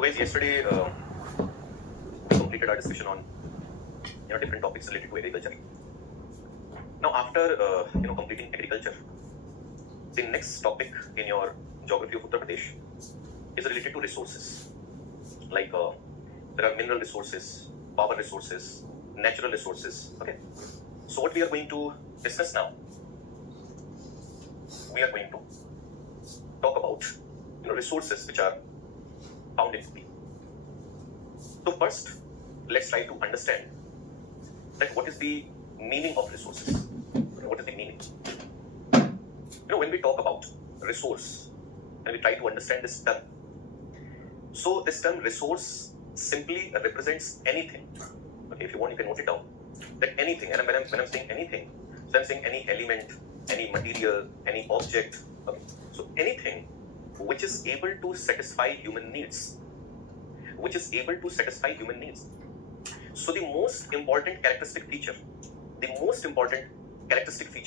So guys, yesterday we completed our discussion on different topics related to agriculture. Now after completing agriculture, the next topic in your geography of Uttar Pradesh is related to resources. Like there are mineral resources, power resources, natural resources. Okay. So what we are going to discuss now, we are going to talk about resources which are found in UP. So first, let's try to understand that what is the meaning of resources. What is the meaning? When we talk about resource and we try to understand this term, so this term resource simply represents anything. Okay, if you want, you can note it down. That anything, and when I'm saying anything, so I'm saying any element, any material, any object. Okay, so anything which is able to satisfy human needs. Which is able to satisfy human needs. So the most important characteristic feature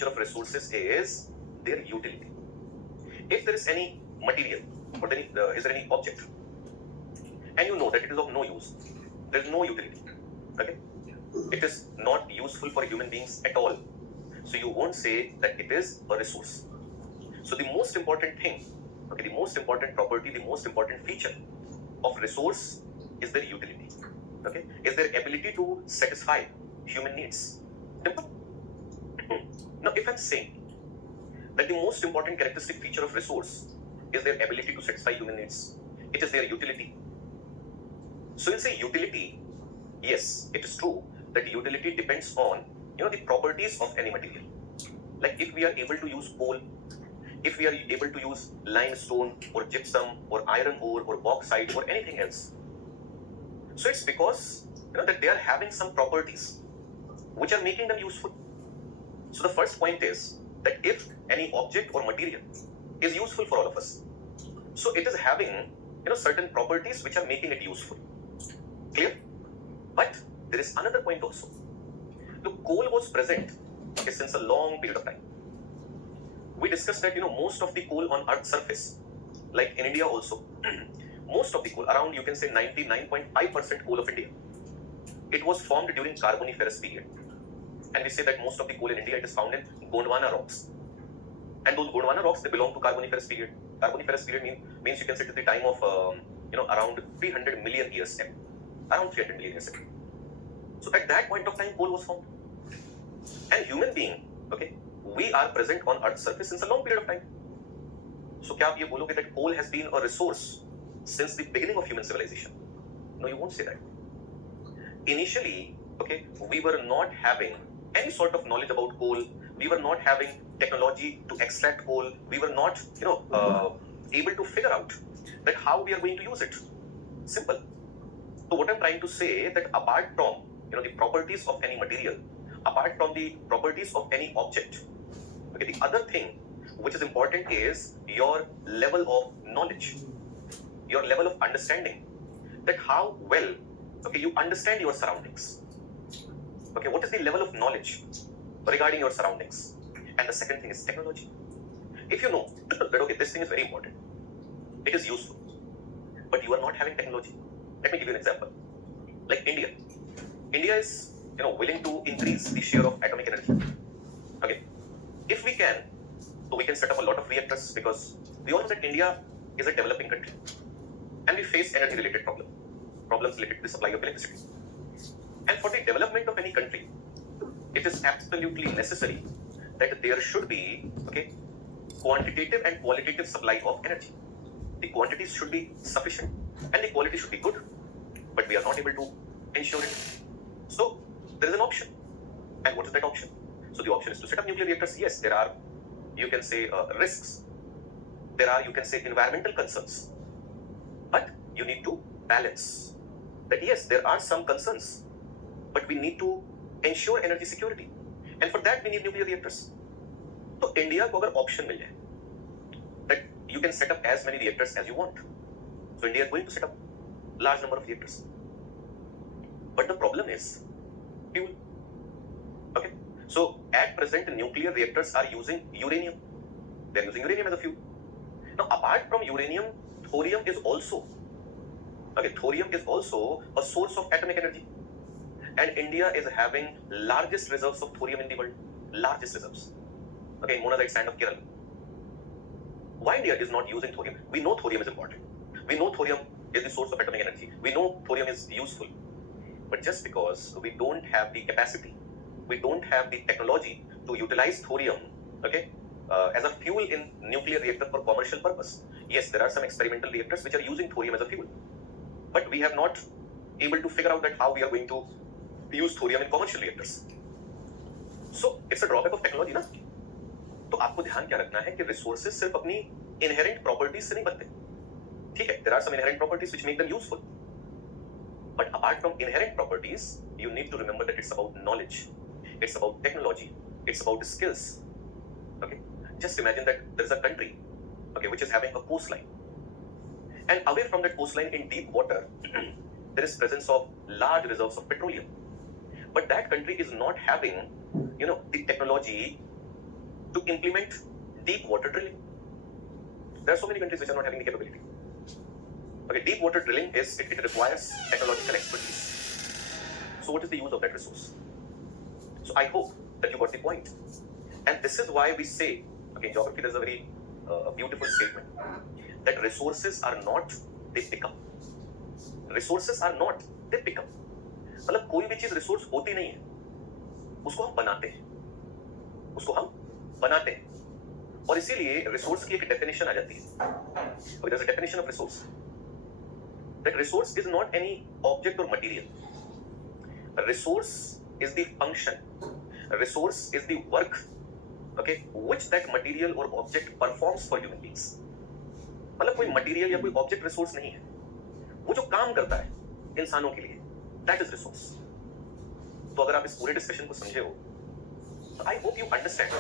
of resources is their utility. If there is any material or is there any object and you know that it is of no use, there is no utility, okay, it is not useful for human beings at all, so you won't say that it is a resource. So the most important thing, okay, the most important property, the most important feature of resource is their utility, okay, is their ability to satisfy human needs. Simple. Now if I'm saying that the most important characteristic feature of resource is their ability to satisfy human needs, it is their utility. So we'll say utility, yes, it is true that utility depends on the properties of any material. Like if we are able to use coal, if we are able to use limestone or gypsum or iron ore or bauxite or anything else, so it's because that they are having some properties which are making them useful. So the first point is that if any object or material is useful for all of us, so it is having certain properties which are making it useful. Clear? But there is another point also. The coal was present since a long period of time. We discussed that most of the coal on Earth's surface, like in India also, most of the coal, around you can say 99.5% coal of India, it was formed during Carboniferous period. And we say that most of the coal in India, it is found in Gondwana rocks. And those Gondwana rocks, they belong to Carboniferous period. Carboniferous period means you can say to the time of around 300 million years ago. Around 300 million years ago. So at that point of time, coal was formed. And human being, okay, we are present on Earth's surface since a long period of time. So क्या आप ये बोलोगे that coal has been a resource since the beginning of human civilization? No, you won't say that. Initially, okay, we were not having any sort of knowledge about coal. We were not having technology to extract coal. We were not, able to figure out that how we are going to use it. Simple. So what I'm trying to say that apart from the properties of any material, apart from the properties of any object, okay, the other thing which is important is your level of knowledge, your level of understanding, that how well, okay, you understand your surroundings. Okay, what is the level of knowledge regarding your surroundings? And the second thing is technology. If you know that okay, this thing is very important, it is useful, but you are not having technology. Let me give you an example. Like India. India is willing to increase the share of atomic energy. Okay. If we can, so we can set up a lot of reactors, because we all know that India is a developing country. And we face energy related problems related to the supply of electricity. And for the development of any country, it is absolutely necessary that there should be quantitative and qualitative supply of energy. The quantities should be sufficient and the quality should be good, but we are not able to ensure it. So there is an option. And what is that option? So the option is to set up nuclear reactors. Yes, there are, you can say, risks. There are, you can say, environmental concerns. But you need to balance that. Yes, there are some concerns, but we need to ensure energy security. And for that, we need nuclear reactors. So India को अगर option मिल जाए that you can set up as many reactors as you want, so India is going to set up large number of reactors. But the problem is fuel. Okay, so at present nuclear reactors are using uranium. They are using uranium as a fuel. Now apart from uranium, thorium is also Okay, thorium is also a source of atomic energy, and India is having largest reserves of thorium in the world. Largest reserves. Okay, in monazite sand of Kerala. Why India is not using thorium? We know thorium is important. We know thorium is the source of atomic energy. We know thorium is useful. But just because we don't have the capacity, we don't have the technology to utilize thorium, okay, as a fuel in nuclear reactor for commercial purpose. Yes, there are some experimental reactors which are using thorium as a fuel, but we have not able to figure out that how we are going to use thorium in commercial reactors. So it's a drawback of technology, ना? तो आपको ध्यान क्या रखना है कि resources सिर्फ अपनी इनहेरेंट प्रॉपर्टीज से नहीं बनते. ठीक है, there are some inherent properties which make them useful. But apart from inherent properties, you need to remember that it's about knowledge, it's about technology, it's about skills. Okay, just imagine that there is a country, okay, which is having a coastline, and away from that coastline in deep water, there is presence of large reserves of petroleum. But that country is not having, the technology to implement deep water drilling. There are so many countries which are not having the capability. Okay, deep water drilling it requires technological expertise. So what is the use of that resource? So I hope that you got the point. And this is why we say, okay, in geography there's a very beautiful statement that resources are not, they become. Resources are not, they become. मतलब कोई भी चीज resource होती नहीं है, उसको हम बनाते हैं, उसको हम बनाते हैं. और इसीलिए रिसोर्स की एक डेफिनेशन आ जाती है. Okay, there's a definition of resource. That resource is not any object or material. A resource is the function. A resource is the work, okay, which that material or object performs for human beings. मतलब कोई material या कोई object resource नहीं है. वो जो काम करता है इंसानों के लिए, that is resource. तो अगर आप इस पूरे डिस्कशन को समझे हो, so I hope you understand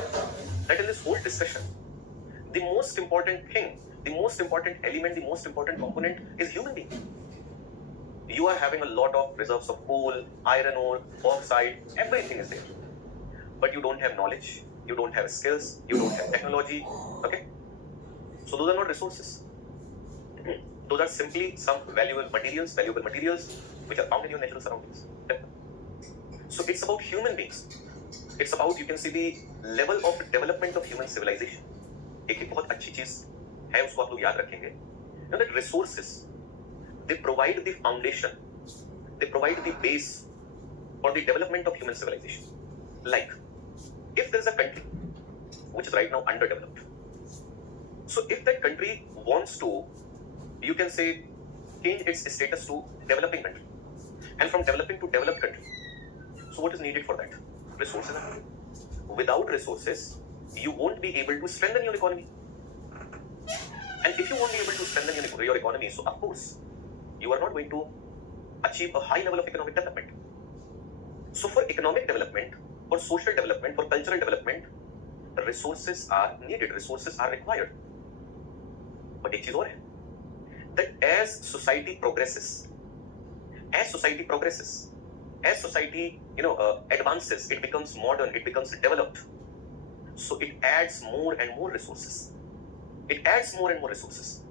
that in this whole discussion, the most important thing, the most important element, the most important component is human being. You are having a lot of reserves of coal, iron ore, bauxite, everything is there. But you don't have knowledge, you don't have skills, you don't have technology, okay? So those are not resources. Those are simply some valuable materials which are found in your natural surroundings. So it's about human beings. It's about, you can see the level of development of human civilization. एक बहुत अच्छी चीज है, उसको आप लोग याद रखेंगे. That resources, they provide the foundation, they provide the base for the development of human civilization. Like, if there is a country which is right now underdeveloped, so if that country wants to, you can say, change its status to developing country, and from developing to developed country, so what is needed for that? Resources. Without resources, you won't be able to strengthen your economy. And if you won't be able to strengthen your economy, so of course, you are not going to achieve a high level of economic development. So for economic development, for social development, for cultural development, resources are needed, resources are required. But एक चीज और है, that as society progresses, as society advances, it becomes modern, it becomes developed. So it adds more and more resources. It adds more and more resources.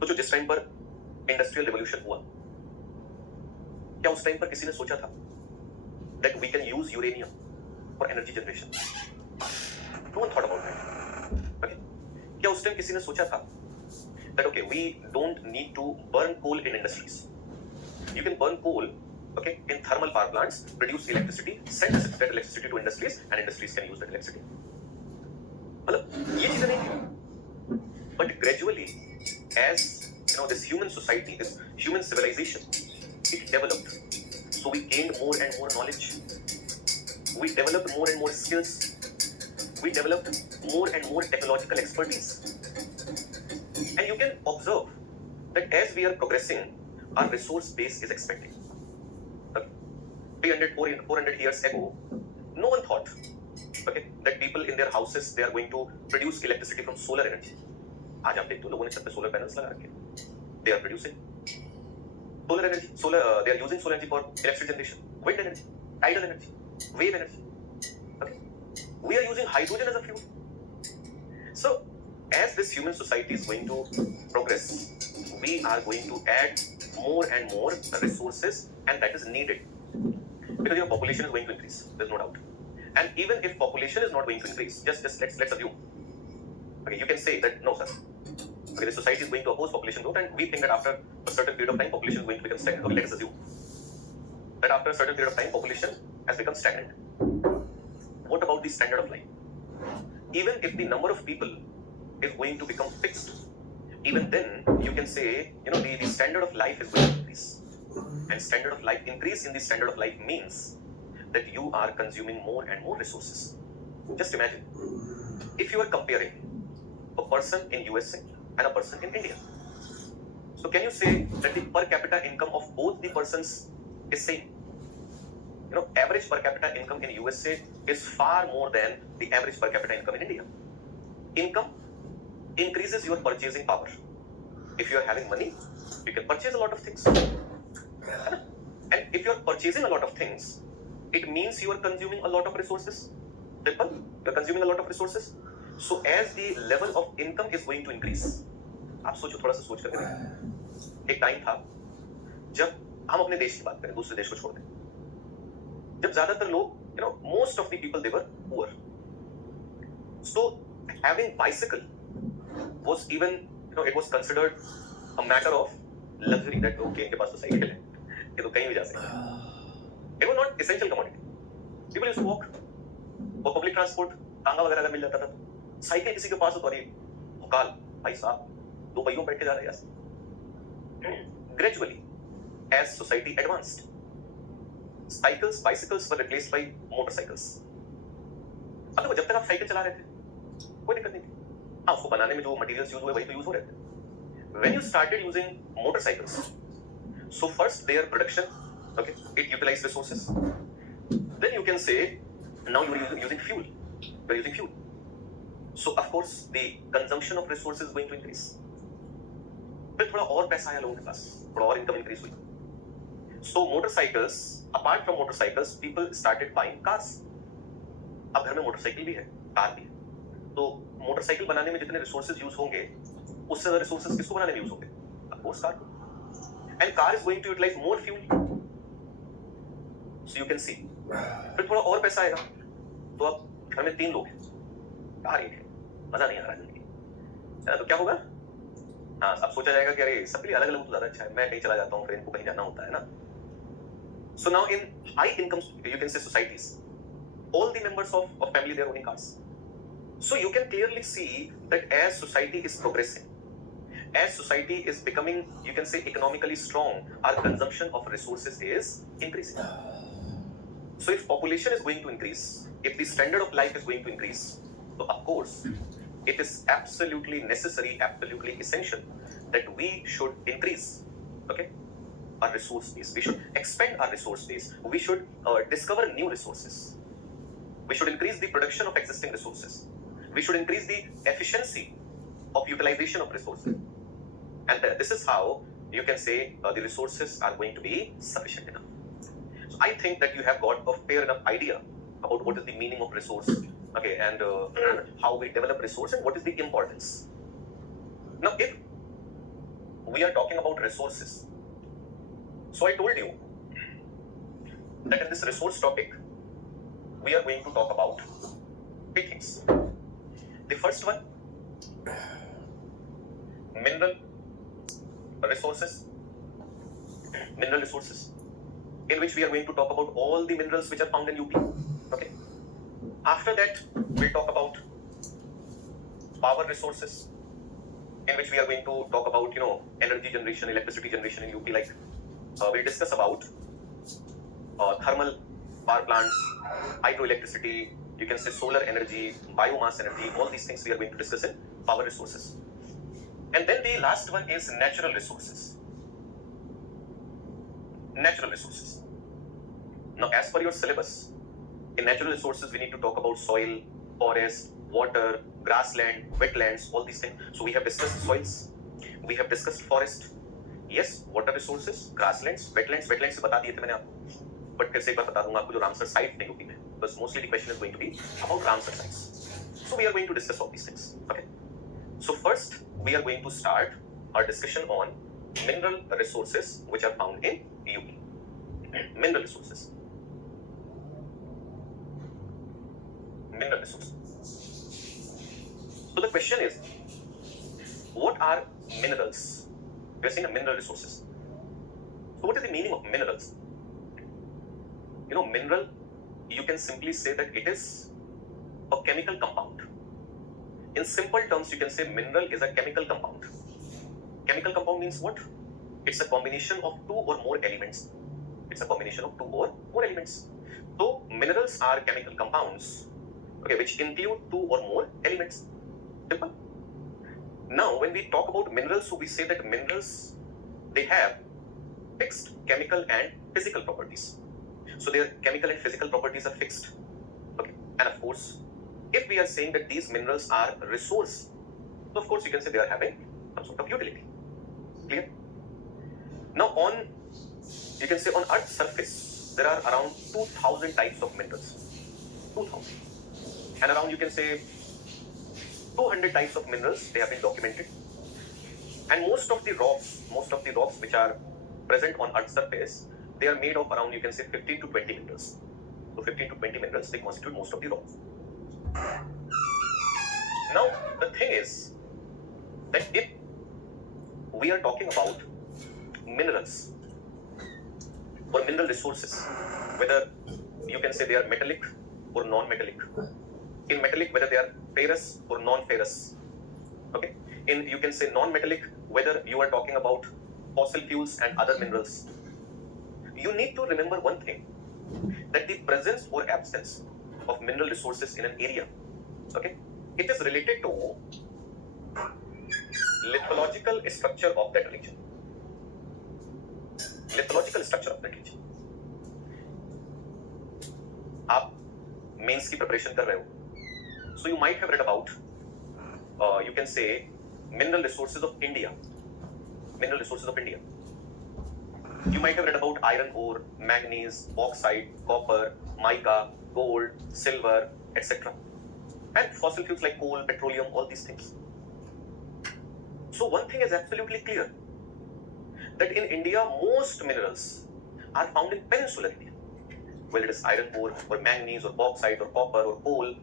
तो जो जिस time पर industrial revolution हुआ, क्या उस टाइम पर किसी ने सोचा था that we can use uranium for energy generation? No one thought about that. Okay? क्या उस टाइम किसी ने सोचा था that okay, we don't need to burn coal in industries? You can burn coal, okay, in thermal power plants, produce electricity, send that electricity to industries, and industries can use that electricity. मतलब ये चीजें नहीं थी. But gradually, as this human society, this human civilization, it developed. So we gained more and more knowledge. We developed more and more skills. We developed more and more technological expertise. And you can observe that as we are progressing, our resource base is expanding. 300-400 years ago, no one thought, okay, that people in their houses, they are going to produce electricity from solar energy. आज आप देखते हो लोगों ने छत पे solar panels लगा रखे. They are producing solar energy. They are using solar energy for electric generation, wind energy, tidal energy, wave energy. Okay, we are using hydrogen as a fuel. So as this human society is going to progress, we are going to add more and more resources, and that is needed because your population is going to increase. There's no doubt. And even if population is not going to increase, just let's assume. Okay, you can say that no, sir. Okay, the society is going to oppose population growth, and we think that after a certain period of time, population is going to become stagnant. Okay, let us assume that after a certain period of time, population has become stagnant. What about the standard of life? Even if the number of people is going to become fixed, even then you can say, the standard of life is going to increase. And standard of life increase in the standard of life means that you are consuming more and more resources. Just imagine, if you are comparing a person in USA and a person in India. So can you say that the per capita income of both the persons is same? Average per capita income in USA is far more than the average per capita income in India. Income increases your purchasing power. If you are having money, you can purchase a lot of things. And if you are purchasing a lot of things, it means you are consuming a lot of resources. Simple, you are consuming a lot of resources. So as the level of income is going to increase, आप सोचो, थोड़ा सा सोच करके देखो। एक time था जब हम अपने देश की बात करें, दूसरे देश को छोड़ दें, जब ज्यादातर लोग, most of the people, they were poor. So having bicycle was even, it was considered a matter of luxury, that okay, इनके पास तो साइकिल है, ये तो कहीं भी जा सकते हैं. It was not essential commodity. People used to walk. और public transport, टांगा वगैरह अगर मिल जाता था तो साइकिल किसी के पास हो तो अरे भोकाल भाई साहब, दो पहियों बैठ के जा रहे हैं. Gradually, as society advanced, bicycles were replaced by motorcycles. अब देखो, जब तक आप साइकिल चला रहे थे कोई दिक्कत नहीं थी. हाँ, उसको बनाने में जो मटेरियल्स यूज हुए वही तो यूज हो रहे थे. When you started using motorcycles, so first their production, okay, it utilized resources. Then you can say now you are using fuel. You are using fuel. So of course the consumption of resources is going to increase. फिर थोड़ा और पैसा आया लोगों के पास, थोड़ा और income increase हुई. So motorcycles, apart from motorcycles, people started buying cars. अब घर में मोटरसाइकिल भी है, कार भी है. तो मोटरसाइकिल बनाने में जितने रिसोर्सेज यूज होंगे, उससे ज्यादा रिसोर्सेज किसको बनाने में यूज होंगे? Of course car. And car is going to utilize more fuel. So you can see. फिर थोड़ा और पैसा आएगा, तो अब घर में 3 लोग हैं, कार एक है, मजा नहीं आ रहा जिंदगी. तो क्या होगा? हाँ, अब सोचा जाएगा कि अरे सबके लिए अलग अलग तो ज्यादा अच्छा है, मैं कहीं चला जाता हूँ, फ्रेंड को कहीं जाना होता है ना. So now in high income, you can say societies, all the members of family, they are owning cars. So you can clearly see that as society is progressing, as society is becoming, you can say, economically strong, our consumption of resources is increasing. So if population is going to increase, if the standard of life is going to increase, so of course it is absolutely necessary, absolutely essential that we should increase, okay, our resource base. We should expand our resource base. We should discover new resources. We should increase the production of existing resources. We should increase the efficiency of utilization of resources. And this is how you can say the resources are going to be sufficient enough. So I think that you have got a fair enough idea about what is the meaning of resource, okay, and how we develop resource and what is the importance. Now, if we are talking about resources, so I told you that in this resource topic, we are going to talk about 3 things. The first one, mineral resources, in which we are going to talk about all the minerals which are found in UP. Okay. After that, we'll talk about power resources, in which we are going to talk about, energy generation, electricity generation in UP. Like we'll discuss about thermal power plants, hydroelectricity, you can say solar energy, biomass energy, all these things we are going to discuss in power resources. And then the last one is natural resources. Natural resources. Now, as per your syllabus, in natural resources, we need to talk about soil, forest, water, grassland, wetlands, all these things. So we have discussed soils, we have discussed forest, yes, water resources, grasslands, wetlands से बता दिए थे मैंने आपको, but फिर से एक बार बता दूंगा आपको जो रामसर साइट है यूपी में, बस mostly the question is going to be about Ramsar sites. So we are going to discuss all these things, okay? So first, we are going to start our discussion on mineral resources which are found in UP. Mineral resources. Mineral resources. So the question is, what are minerals? We are saying mineral resources. So what is the meaning of minerals? You know, mineral, you can simply say that it is a chemical compound. In simple terms, you can say mineral is a chemical compound. Chemical compound means what? It's a combination of two or more elements. It's a combination of two or more elements. So minerals are chemical compounds, okay, which include two or more elements. Simple. Now, when we talk about minerals, so we say that minerals, they have fixed chemical and physical properties. So their chemical and physical properties are fixed. Okay, and of course, if we are saying that these minerals are resource, so of course you can say they are having some sort of utility. Clear? Now you can say on Earth's surface, there are around 2000 types of minerals. 2000. And around, you can say, 200 types of minerals, they have been documented. And most of the rocks which are present on Earth's surface, they are made of around, you can say, 15 to 20 minerals. So 15 to 20 minerals, they constitute most of the rocks. Now, the thing is that if we are talking about minerals or mineral resources, whether you can say they are metallic or non-metallic. In metallic, whether they are ferrous or non-ferrous. Okay. In, you can say, non-metallic, whether you are talking about fossil fuels and other minerals. You need to remember one thing, that the presence or absence of mineral resources in an area, okay, it is related to lithological structure of that region. Lithological structure of that region. आप mains की preparation कर रहे हो, so you might have read about you can say mineral resources of India. Mineral resources of India. You might have read about iron ore, manganese, bauxite, copper, mica, gold, silver, etc. And fossil fuels like coal, petroleum, all these things. So one thing is absolutely clear, that in India, most minerals are found in peninsular India. Whether it is iron ore or manganese or bauxite or copper or coal,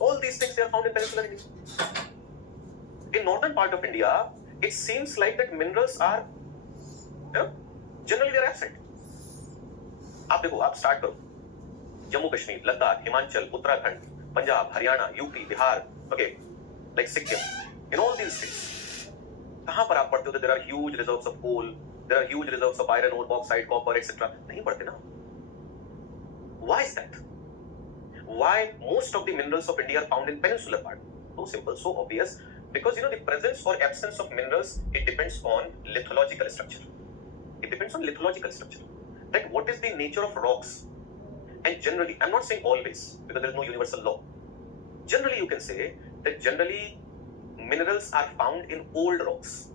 all these things, they are found in peninsular India. In northern part of India, it seems like that minerals are, generally they are absent. आप देखो, आप start करो, Jammu Kashmir, Ladakh, Himachal, Uttarakhand, Punjab, Haryana, UP, Bihar, okay, like Sikkim, in all these states, कहाँ पर आप पढ़ते हो? There are huge reserves of coal, there are huge reserves of iron ore, bauxite, copper, etc. नहीं पढ़ते ना? Why is that? Why most of the minerals of India are found in peninsular part? So simple, so obvious. Because the presence or absence of minerals, it depends on lithological structure. It depends on lithological structure. That what is the nature of rocks? And generally, I'm not saying always, because there is no universal law. Generally, you can say that generally minerals are found in old rocks.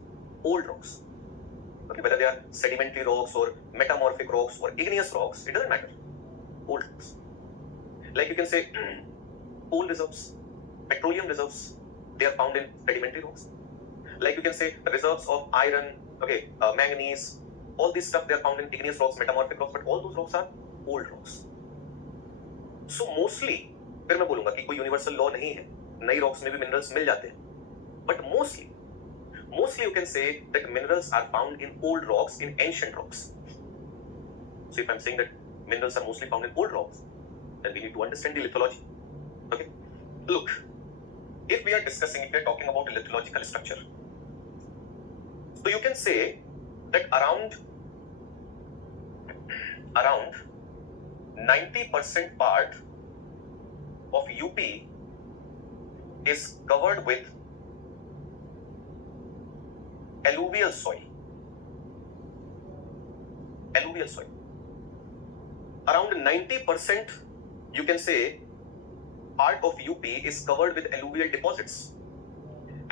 Old rocks. Okay, whether they are sedimentary rocks or metamorphic rocks or igneous rocks, it doesn't matter. Old rocks. Like you can say coal reserves, petroleum reserves, they are found in sedimentary rocks. Like you can say reserves of iron, okay, manganese, all this stuff, they are found in igneous rocks, metamorphic rocks, but all those rocks are old rocks. So mostly, फिर मैं बोलूंगा कि कोई universal law नहीं है, नई rocks में भी minerals मिल जाते हैं, but mostly you can say that minerals are found in old rocks, in ancient rocks. So if I'm saying that minerals are mostly found in old rocks, then we need to understand the lithology. Okay, look, if we are talking about a lithological structure, so you can say that around 90% part of UP is covered with alluvial soil. Alluvial soil. Around 90%, you can say, part of UP is covered with alluvial deposits.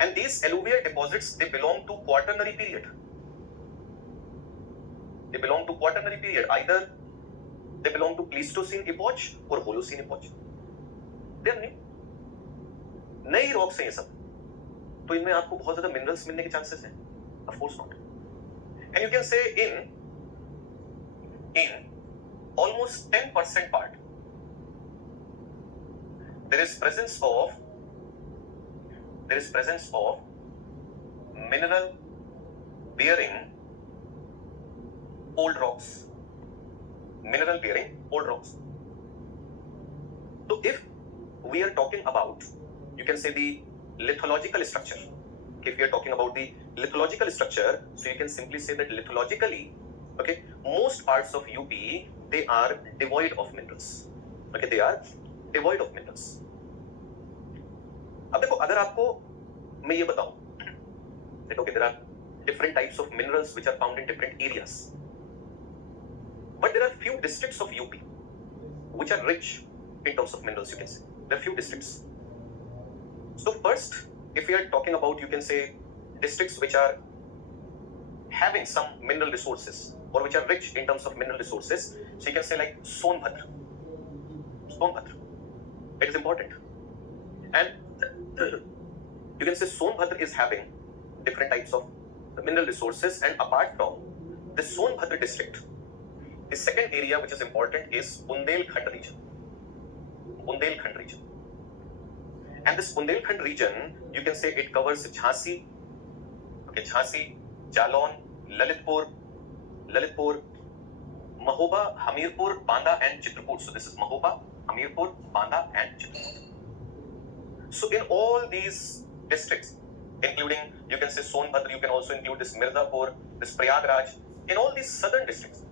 And these alluvial deposits, they belong to Quaternary period. They belong to Quaternary period. Either they belong to Pleistocene epoch or Holocene epoch. They are new. नई rocks हैं ये सब. तो इनमें आपको बहुत ज्यादा minerals मिलने के चांसेस हैं? Of course not. And you can से in almost 10% part there is presence of mineral bearing old rocks. So if we are talking about, you can say, the lithological structure. If we are talking about the lithological structure, so you can simply say that lithologically, okay, most parts of UP, they are devoid of minerals. Okay, they are devoid of minerals. अब देखो, अगर आपको मैं ये बताऊं that okay, there are different types of minerals which are found in different areas, but there are few districts of UP which are rich in terms of minerals. You can say there are few districts. So first, if we are talking about, you can say, districts which are having some mineral resources or which are rich in terms of mineral resources, so you can say like Sonbhadra. It is important. And you can say Sonbhadra is having different types of mineral resources, and apart from the Sonbhadra district, the second area which is important is Bundelkhand region. And this Bundelkhand region, you can say it covers Jhansi, Jalon, Lalitpur, Mahoba, Hamirpur, Banda and Chitrapur. So this is Mahoba, Hamirpur, Banda and Chitrapur. So in all these districts, including, you can say, Sonbhadra, you can also include this Mirzapur, this Prayagraj, in all these southern districts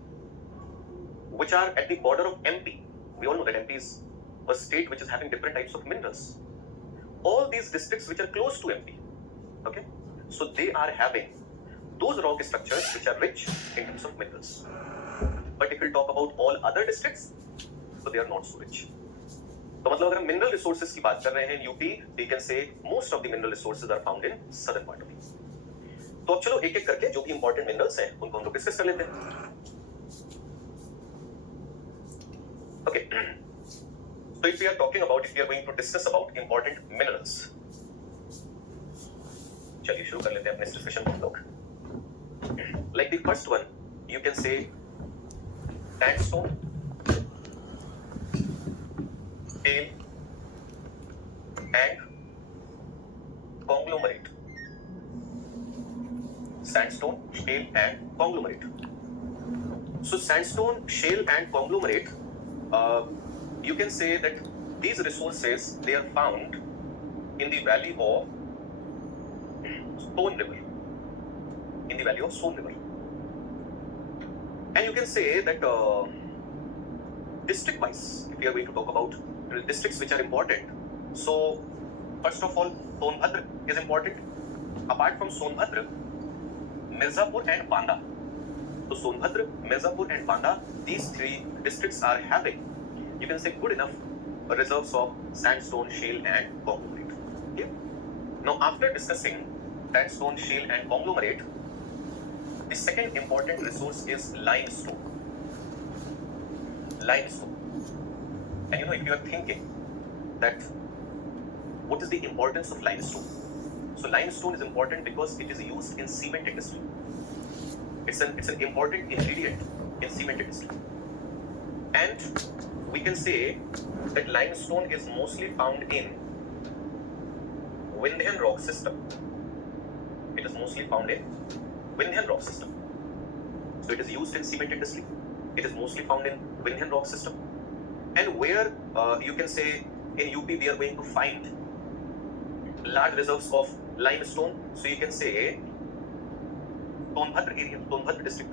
which are at the border of MP. We all know that MP is a state which is having different types of minerals. All these districts which are close to MP, okay, so they are having those rock structures which are rich in terms of minerals. But if we talk about all other districts, so they are not so rich. तो मतलब अगर हम mineral resources की बात कर रहे हैं UP, तो you can say most of the mineral resources are found in southern part of India. तो अब चलो एक एक करके जो भी इंपॉर्टेंट मिनरल्स हैं उनको हम लोग डिस्कस कर लेते हैं. Okay, so if we are talking about, if we are going to discuss about important minerals, चलिए शुरू कर लेते हैं अपने डिस्कशन को हम लोग. Like the first one, you can say sandstone, shale and conglomerate. Sandstone, shale and conglomerate. So sandstone, shale and conglomerate, you can say that these resources, they are found in the valley of Stone River. And you can say that district wise, if we are going to talk about districts which are important, so first of all, Sonbhadra is important. Apart from Sonbhadra, Mirzapur and Banda. So Sonbhadra, Mirzapur and Banda, these three districts are having, you can say, good enough reserves of sandstone, shale and conglomerate. Okay? Now after discussing sandstone, shale and conglomerate, the second important resource is limestone. And you know, if you are thinking that what is the importance of limestone, so limestone is important because it is used in cement industry. It's an important ingredient in cement industry, and we can say that limestone is mostly found in Vindhyan rock system. It is mostly found in Vindhyan rock system. So it is used in cement industry. It is mostly found in Vindhyan rock system. And where you can say in UP we are going to find large reserves of limestone, so you can say Sonbhadra area, Sonbhadra district.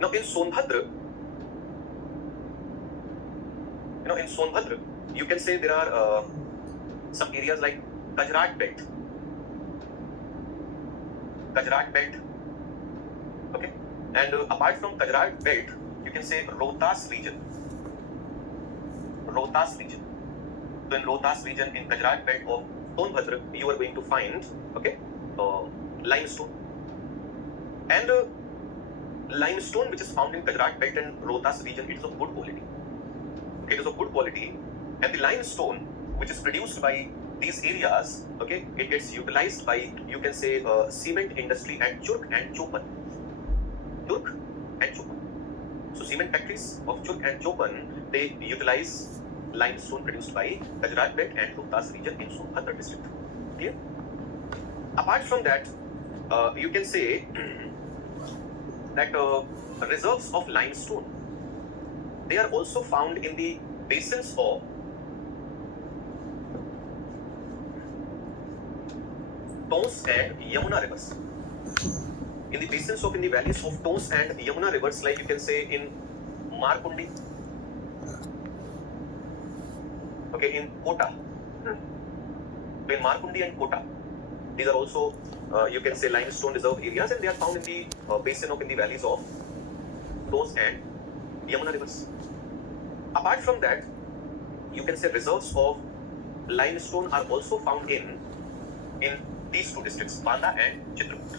Now in Sonbhadra, you can say there are some areas like Kajrat belt, okay, and apart from Kajrat belt, you can say Rohtas region. So in Rohtas region, in Kajrat belt of Sonbhadra, you are going to find, okay, limestone. And limestone which is found in Kajrat belt and Rohtas region, it is of good quality. And the limestone which is produced by these areas, okay, it gets utilized by, you can say, cement industry at Churk and Chopan. Churk and Chopan. So cement factories of Churk and Chopan, they utilize limestone produced by Gujarat Belt and Rohtas region in Sonbhadra district. Clear? Apart from that, you can say that reserves of limestone, they are also found in the basins of Tons and Yamuna rivers. In the basins of, in the valleys of Tons and Yamuna rivers, like you can say in Markundi, okay, in Kota, in Markundi and Kota, these are also, you can say, limestone reserve areas, and they are found in the basin of, in the valleys of Tons and Yamuna rivers. Apart from that, you can say reserves of limestone are also found in these two districts, Banda and Chitrakoot.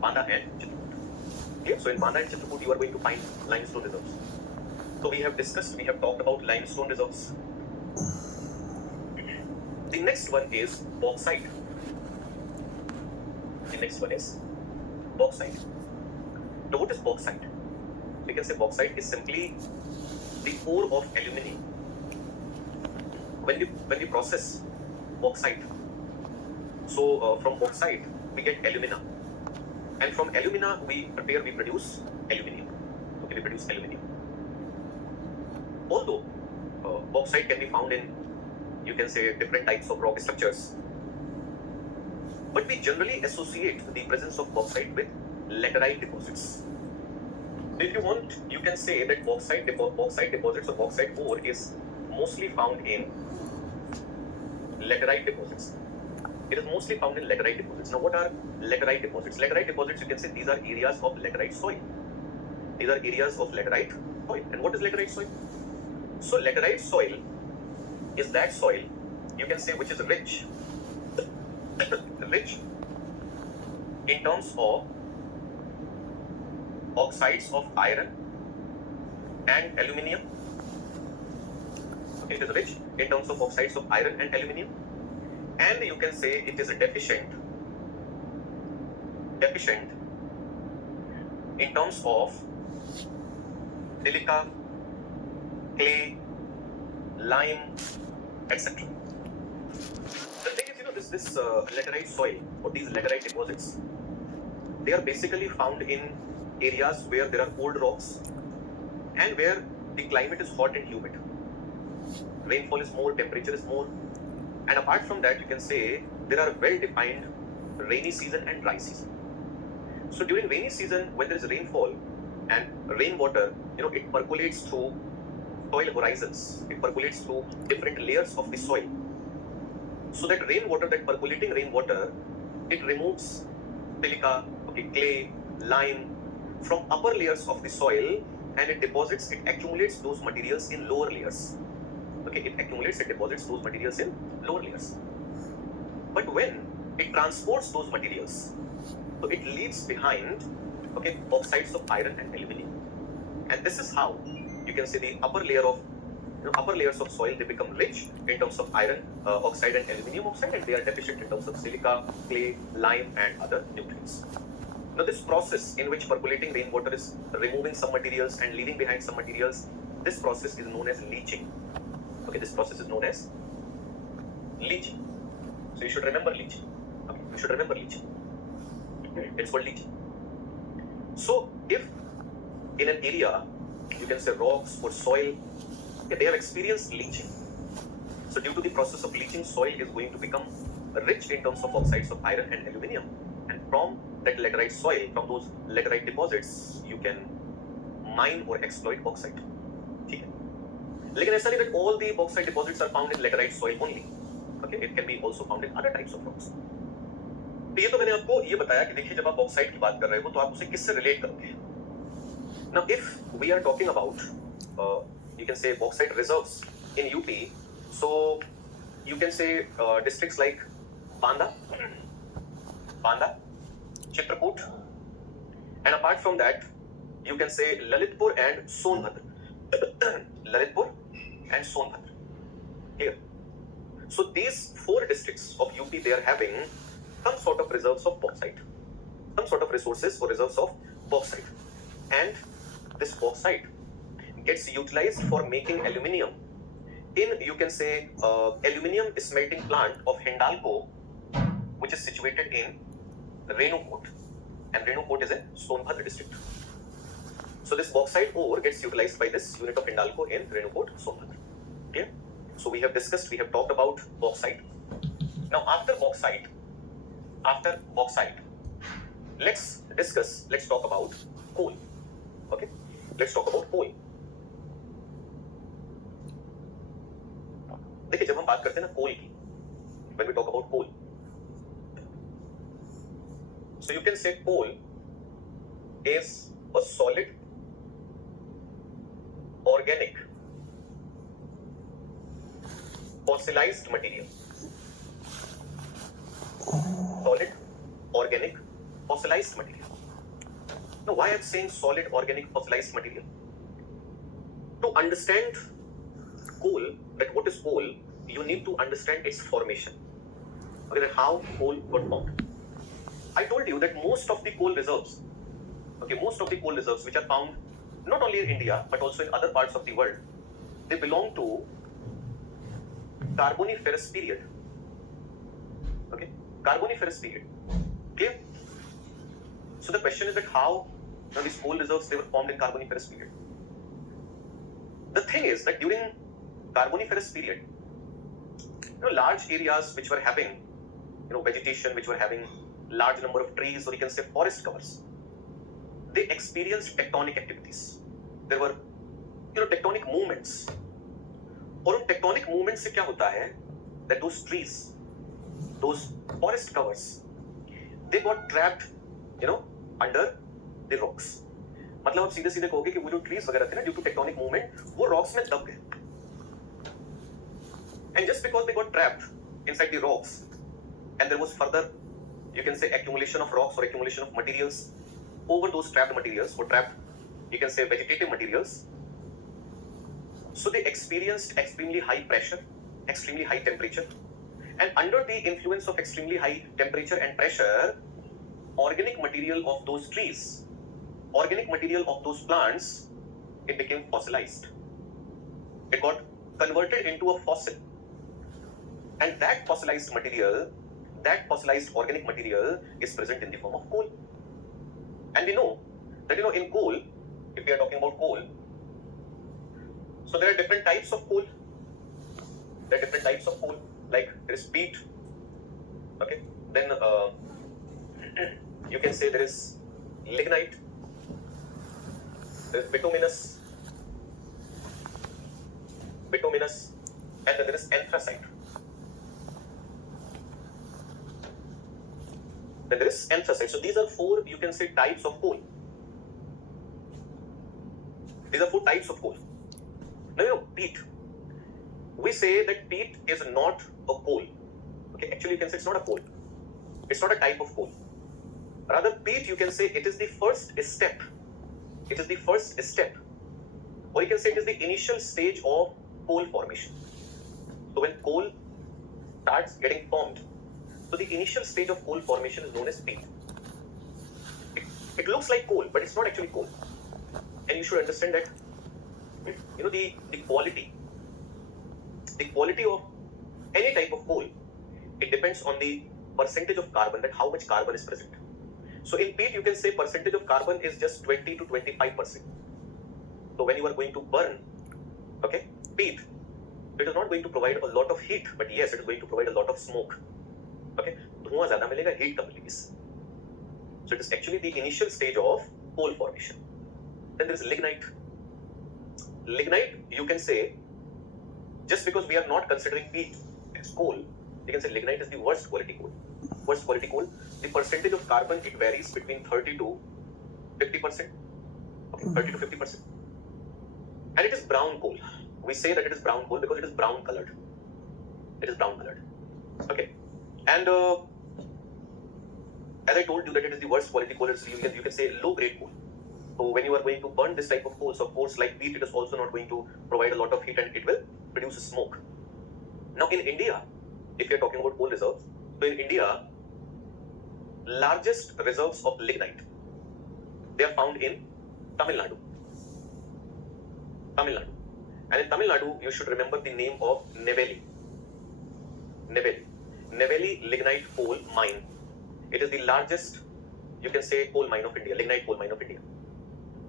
Banda and Chitrakoot. Okay? So in Banda and Chitrakoot, you are going to find limestone reserves. So we have discussed, we have talked about limestone reserves. The next one is bauxite. The next one is bauxite. Now what is bauxite? We can say bauxite is simply the ore of aluminium. When we process bauxite, so from bauxite we get alumina, and from alumina we produce aluminium. Okay, we produce aluminium. Although bauxite can be found in, you can say, different types of rock structures, but we generally associate the presence of bauxite with laterite deposits. If you want, you can say that bauxite deposits or bauxite ore is mostly found in laterite deposits. It is mostly found in laterite deposits. Now, what are laterite deposits? Laterite deposits, you can say, these are areas of laterite soil. These are areas of laterite soil. And what is laterite soil? So, laterite soil is that soil, you can say, which is rich in terms of oxides of iron and aluminium. Okay, it is rich in terms of oxides of iron and aluminium, and you can say it is deficient in terms of silica, clay, lime, etc. The thing is, this laterite soil or these laterite deposits, they are basically found in areas where there are old rocks and where the climate is hot and humid. Rainfall is more, temperature is more, and apart from that, you can say there are well-defined rainy season and dry season. So during rainy season, when there is rainfall and rainwater, it percolates through soil horizons. It percolates through different layers of the soil. So that rainwater, that percolating rainwater, it removes silica, okay, clay, lime from upper layers of the soil, and it accumulates those materials in lower layers. Okay, it deposits those materials in lower layers. But when it transports those materials, so it leaves behind, okay, oxides of iron and aluminium. And this is how you can say the upper layers of soil, they become rich in terms of iron oxide and aluminium oxide, and they are deficient in terms of silica, clay, lime, and other nutrients. Now, this process in which percolating rainwater is removing some materials and leaving behind some materials, this process is known as leaching. Okay, this process is known as leaching. So you should remember leaching. Okay, you should remember leaching. It's called leaching. So if in an area, you can say rocks or soil, okay, they have experienced leaching. So due to the process of leaching, soil is going to become rich in terms of oxides of iron and aluminium. And from that laterite soil, from those laterite deposits, you can mine or exploit bauxite. Okay. लेकिन ऐसा नहीं that all the bauxite deposits are found in laterite soil only. Okay, it can be also found in other types of rocks. तो ये तो मैंने आपको ये बताया कि देखिए जब आप बॉक्साइट की बात कर रहे हो तो आप उसे किससे रिलेट करोगे. Now if we are talking about you can say bauxite reserves in UP, so you can say districts like Banda, Chitrakoot, and apart from that you can say Lalitpur and Sonbhadra. Lalitpur and Sonbhadra. Here. So these 4 districts of UP, they are having some sort of reserves of bauxite, some sort of resources or reserves of bauxite, and this bauxite gets utilized for making aluminium in, you can say, aluminium smelting plant of Hindalco, which is situated in Renukot, and Renukot is in Sonbhadra district. So this bauxite ore gets utilized by this unit of Hindalco in Renukot, Sonbhadra. Okay? So we have discussed, we have talked about bauxite. Now after bauxite, let's talk about coal. Okay? Let's talk about coal. देखिए जब हम बात करते हैं ना कोल की, when we talk about coal, so you can say coal is a solid organic fossilized material. Solid organic fossilized material. Now why I'm saying solid organic fossilized material? To understand coal, that what is coal, you need to understand its formation. Okay, that how coal got formed. I told you that most of the coal reserves which are found not only in India but also in other parts of the world, they belong to Carboniferous period. Okay, Carboniferous period. Clear? So the question is that how these coal reserves, they were formed in Carboniferous period. The thing is that during Carboniferous period, large areas which were having vegetation, which were having large number of trees, or you can say forest covers, they experienced tectonic activities. There were tectonic movements. और उन tectonic movements से क्या होता है that those trees, those forest covers, they got trapped under the rocks. मतलब आप सीधे सीधे कहोगे कि वो जो trees वगैरह थे ना, due to tectonic movement, वो rocks में दब गए. And just because they got trapped inside the rocks, and there was further, you can say, accumulation of rocks or accumulation of materials over those trapped materials, or trapped, you can say, vegetative materials. So they experienced extremely high pressure, extremely high temperature, and under the influence of extremely high temperature and pressure, organic material of those trees, organic material of those plants, it became fossilized. It got converted into a fossil. And that fossilized material, that fossilized organic material is present in the form of coal. And we know that in coal, if we are talking about coal, so there are different types of coal. There are different types of coal, like there is peat. Okay, then you can say there is lignite, there is bituminous, and then there is anthracite. Then there is anthracite. So these are 4, you can say, types of coal. These are 4 types of coal. Now peat. We say that peat is not a coal. Okay, actually you can say it's not a coal. It's not a type of coal. Rather, peat, you can say it is the first step. It is the first step. Or you can say it is the initial stage of coal formation. So when coal starts getting formed, so the initial stage of coal formation is known as peat. It looks like coal, but it's not actually coal. And you should understand that the quality of any type of coal, it depends on the percentage of carbon, that how much carbon is present. So in peat, you can say percentage of carbon is just 20 to 25%. So when you are going to burn, okay, peat, it is not going to provide a lot of heat, but yes, it is going to provide a lot of smoke. Okay, धुआं ज़्यादा मिलेगा, heat कम मिलेगी. So it is actually the initial stage of coal formation. Then there is lignite. Lignite, you can say, just because we are not considering peat as coal, you can say lignite is the worst quality coal. Worst quality coal. The percentage of carbon, it varies between 30 to 50%. Okay, 30 to 50%. And it is brown coal. We say that it is brown coal because it is brown colored. It is brown colored. Okay. And as I told you that it is the worst quality coal, you can say low grade coal. So when you are going to burn this type of coal, so of course like peat, it is also not going to provide a lot of heat and it will produce smoke. Now in India, if you're talking about coal reserves, so in India, largest reserves of lignite, they are found in Tamil Nadu. Tamil Nadu. And in Tamil Nadu, you should remember the name of Neyveli. Neyveli lignite coal mine. It is the largest, you can say, coal mine of India, lignite coal mine of India.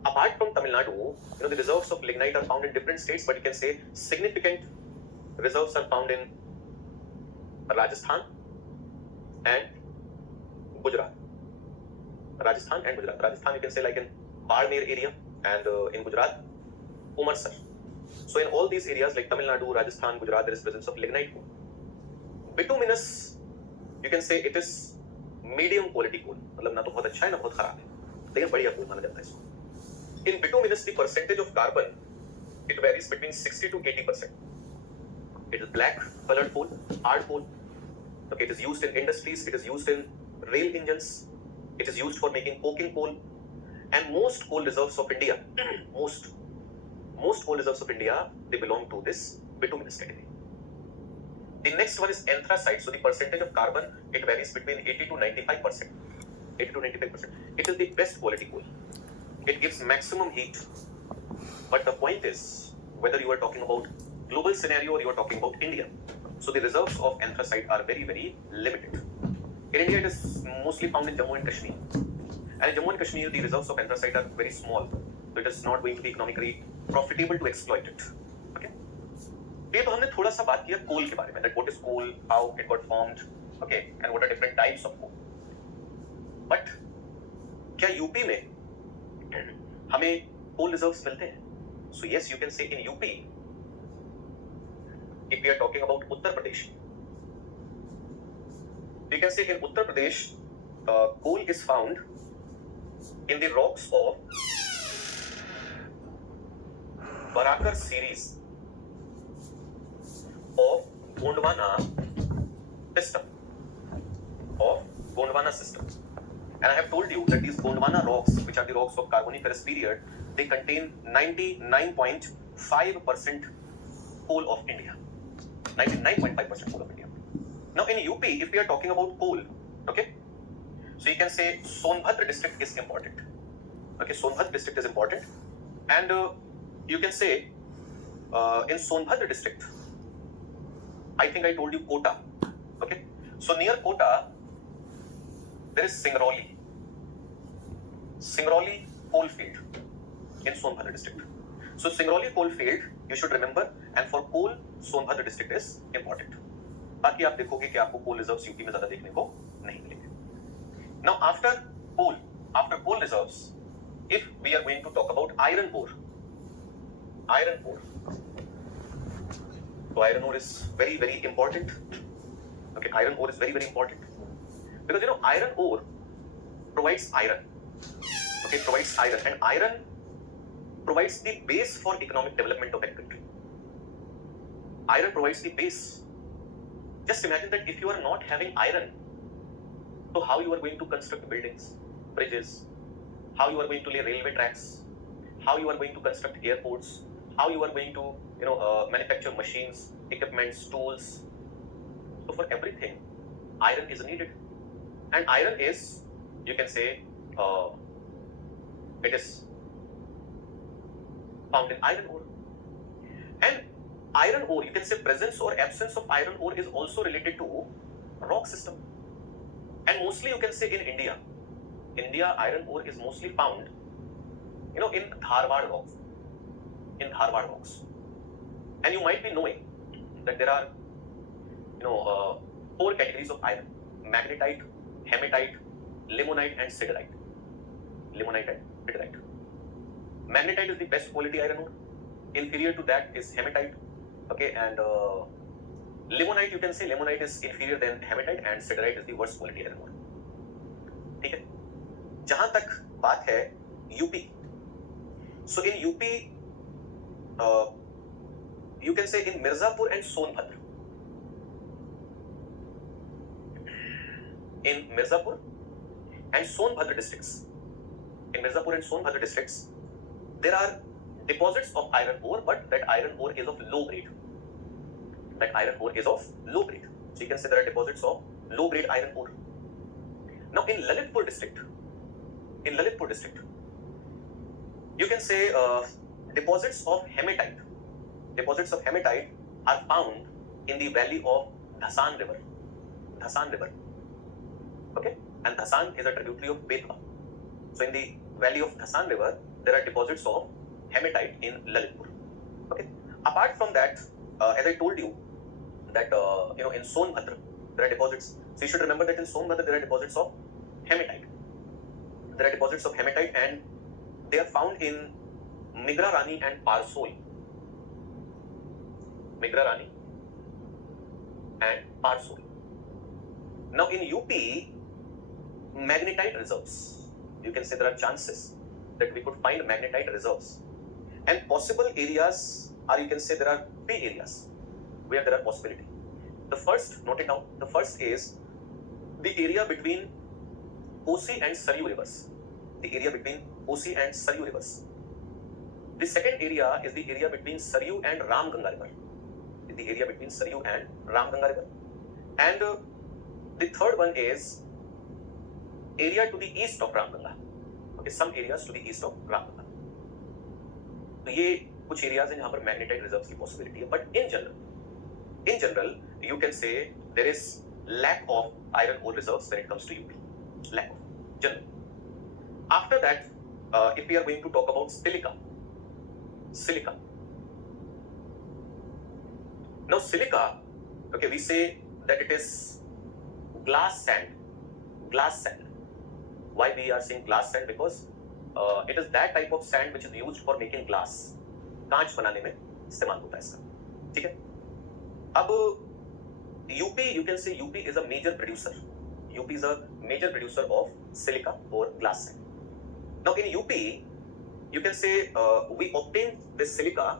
Apart from Tamil Nadu, the reserves of lignite are found in different states, but you can say significant reserves are found in Rajasthan and Gujarat. Rajasthan, you can say like in Barmer area, and in Gujarat, Umarsar. So in all these areas like Tamil Nadu, Rajasthan, Gujarat, there is presence of lignite coal. Bituminous, you can say it is medium quality coal. मतलब ना तो बहुत अच्छा है ना बहुत खराब है, लेकिन बढ़िया coal माना जाता है इसको. In bituminous, the percentage of carbon, it varies between 60 to 80%. It is black colored coal, hard coal. Okay, it is used in industries, it is used in rail engines, it is used for making coking coal, and most coal reserves of India, most coal reserves of India, they belong to this bituminous category. The next one is anthracite. So the percentage of carbon, it varies between 80 to 95%. 80 to 95%. It is the best quality coal. It gives maximum heat. But the point is, whether you are talking about global scenario or you are talking about India, so the reserves of anthracite are very, very limited. In India, it is mostly found in Jammu and Kashmir. And in Jammu and Kashmir, the reserves of anthracite are very small. So it is not going to be economically profitable to exploit it. Okay? ये तो हमने थोड़ा सा बात किया coal के बारे में, that what is coal, how it got formed, okay, and what are different types of coal. But क्या यूपी में हमें coal reserves मिलते हैं? So yes, you can say in UP, if we are talking about Uttar Pradesh, we can say in Uttar Pradesh, coal is found in the rocks of Barakar series of Gondwana system. And I have told you that these Gondwana rocks, which are the rocks of Carboniferous period, they contain 99.5% coal of India. 99.5% coal of India. Now in UP, if we are talking about coal, okay, so you can say Sonbhadra district is important. Okay, Sonbhadra district is important, and you can say in Sonbhadra district, I think I told you Kota. Okay, so near Kota, there is Singrauli coal field in Sonbhadra district. So Singrauli coal field, you should remember, and for coal, Sonbhadra district is important. बाकी आप देखोगे कि आपको coal reserves UP में ज़्यादा देखने को नहीं मिलेंगे. Now after coal reserves, if we are going to talk about iron ore, so iron ore is very, very important. Okay, iron ore is very, very important because iron ore provides iron. Okay, provides iron, and iron provides the base for economic development of a country. Iron provides the base. Just imagine that if you are not having iron, so how you are going to construct buildings, bridges, how you are going to lay railway tracks, how you are going to construct airports, how you are going to manufacture machines, equipments, tools. So for everything, iron is needed, and iron is, you can say, it is found in iron ore. And iron ore, you can say presence or absence of iron ore is also related to rock system. And mostly you can say in India, iron ore is mostly found, in Dharwad rocks. And you might be knowing that there are, 4 categories of iron: magnetite, hematite, limonite, and siderite. Magnetite is the best quality iron ore. Inferior to that is hematite. Okay, and limonite, you can say limonite is inferior than hematite, and siderite is the worst quality iron ore. ठीक है? जहां तक बात है UP, so in UP, you can say in Mirzapur and Sonbhadra. In Mirzapur and Sonbhadra districts, there are deposits of iron ore, but that iron ore is of low grade. So you can say there are deposits of low-grade iron ore. Now in Lalitpur district, you can say deposits of hematite. Deposits of hematite are found in the valley of Dhasan River. Okay, and Dhasan is a tributary of Betwa. So in the valley of Dhasan River, there are deposits of hematite in Lalitpur. Okay. Apart from that, as I told you that in Sonbhadra there are deposits. So you should remember that in Sonbhadra there are deposits of hematite. And they are found in Migra Rani and Parsoi. Now in UP, magnetite reserves. You can say there are chances that we could find magnetite reserves. And possible areas are, you can say there are 3 areas where there are possibility. The first, note it down, the first is the area between Kosi and Saryu rivers. The second area is the area between Saryu and Ramganga river. And the third one is area to the east of Ramganga. Okay, some areas to the east of Ramganga. तो ये कुछ areas हैं जहां पर magnetite reserves की possibility है, but in general you can say there is lack of iron ore reserves when it comes to UP. Lack of general. After that, if we are going to talk about silica. Now silica, okay, we say that it is glass sand. Why we are saying glass sand? Because it is that type of sand which is used for making glass. कांच बनाने में इस्तेमाल होता है इसका. ठीक है. अब UP, you can say UP is a major producer. UP is a major producer of silica or glass sand. Now in UP, you can say we obtain this silica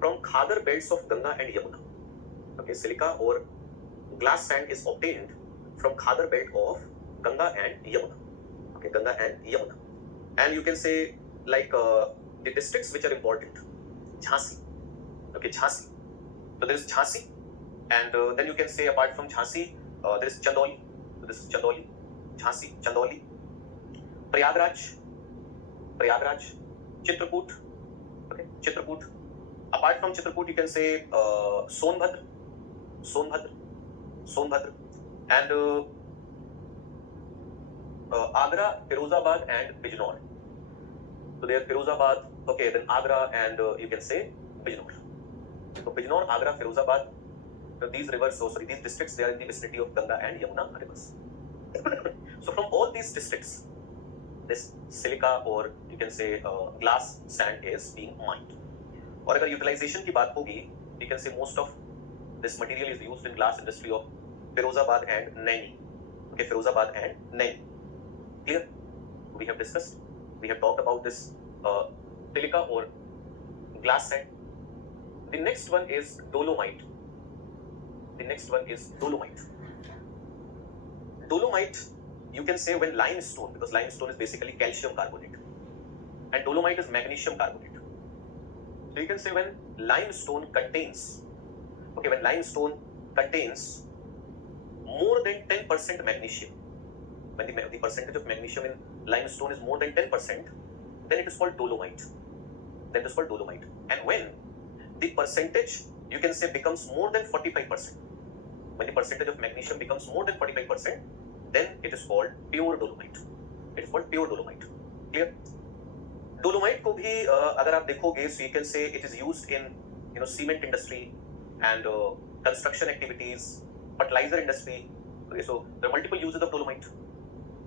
from khadar belts of Ganga and Yamuna. Okay, silica or glass sand is obtained from khadar belt of Ganga and Yamuna. Okay, Ganga and Yamuna. And you can say like the districts which are important. Jhansi. Okay, Jhansi. So there is Jhansi, and then you can say apart from Jhansi, there is Chandauli. So this is Chandauli. Jhansi, Chandauli. Prayagraj, Chitrakoot. Okay, Chitrakoot. Apart from Chitrakoot, you can say Sonbhadra, and Agra, Firozabad, and Bijnor. So there is Firozabad, okay, then Agra, and you can say Bijnor. So Bijnor, Agra, Firozabad, these districts, they are in the vicinity of Ganga and Yamuna rivers. So from all these districts, this silica or you can say glass sand is being mined. और अगर utilization की बात होगी, you can say most of this material is used in glass industry of Firozabad and Naini. Okay, Firozabad and Naini. Clear? We have discussed. We have talked about this silica or glass sand. The next one is dolomite. Dolomite, you can say when limestone, because limestone is basically calcium carbonate, and dolomite is magnesium carbonate. So you can say when limestone contains more than 10% magnesium, when the percentage of magnesium in limestone is more than 10%, then it is called dolomite. And when the percentage, you can say, becomes more than 45%, when the percentage of magnesium becomes more than 45%, then it is called pure dolomite. Clear? Dolomite को भी अगर आप देखोगे, so you can say it is used in cement industry and construction activities, fertilizer industry. Okay, so there are multiple uses of dolomite.